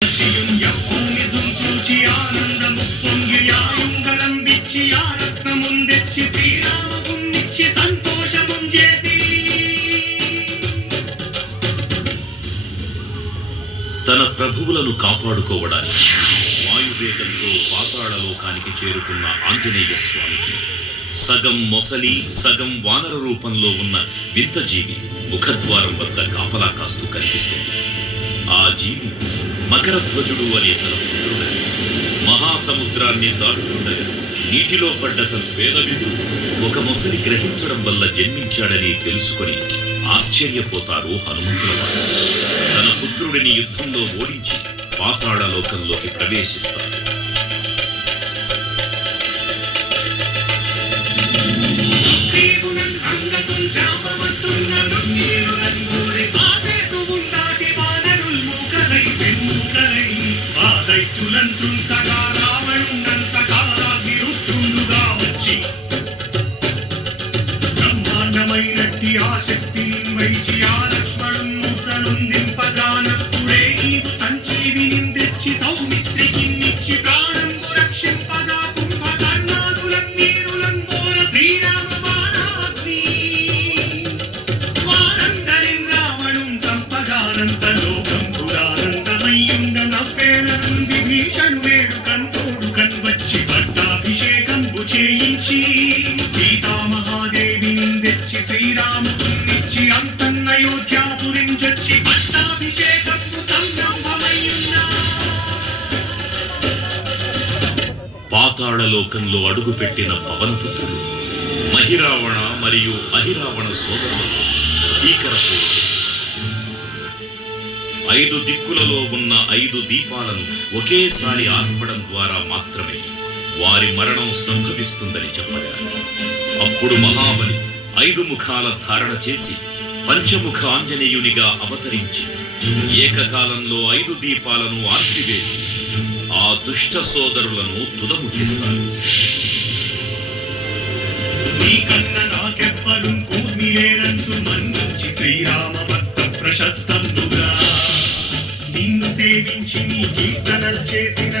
తన ప్రభువులను కాపాడుకోవడానికి వాయువేగంతో పాతాళలోకానికి చేరుకున్న ఆంజనేయ స్వామికి సగం మొసలి సగం వానర రూపంలో ఉన్న వింత జీవి ముఖద్వారం వద్ద కాపలా కాస్తూ కనిపిస్తుంది. ఆ జీవి మకరధ్వజుడు అనే తన పుత్రుడని, మహాసముద్రాన్ని దాటుతుండగా నీటిలో పడ్డ తన పేదవిందు ఒక మొసలి గ్రహించడం వల్ల జన్మించాడని తెలుసుకొని ఆశ్చర్యపోతారు హనుమంతుల వారు. తన పుత్రుడిని యుద్ధంలో ఓడించి పాతాళలోకంలోకి ప్రవేశిస్తారు. పాతాళలోకంలో అడుగుపెట్టిన పవనపుత్రులు మహిరావణ మరియు అహిరావణ సోదరులతో భీకరపు 5 దిక్కులలో ఉన్న 5 దీపాలను ఒకేసారి ఆర్పడం ద్వారా మాత్రమే వారి మరణం సంభవిస్తుందని చెప్పగా, అప్పుడు మహాబలి 5 ముఖాల ధారణ చేసి పంచముఖ ఆంజనేయునిగా అవతరించి ఏకకాలంలో 5 దీపాలను ఆర్పివేసి ఆ దుష్ట సోదరులను తుదముట్టిస్తారు. శ్రీరామ భక్త ప్రశస్తంగా నిన్ను సేవించి నీ కీర్తనలు చేసిన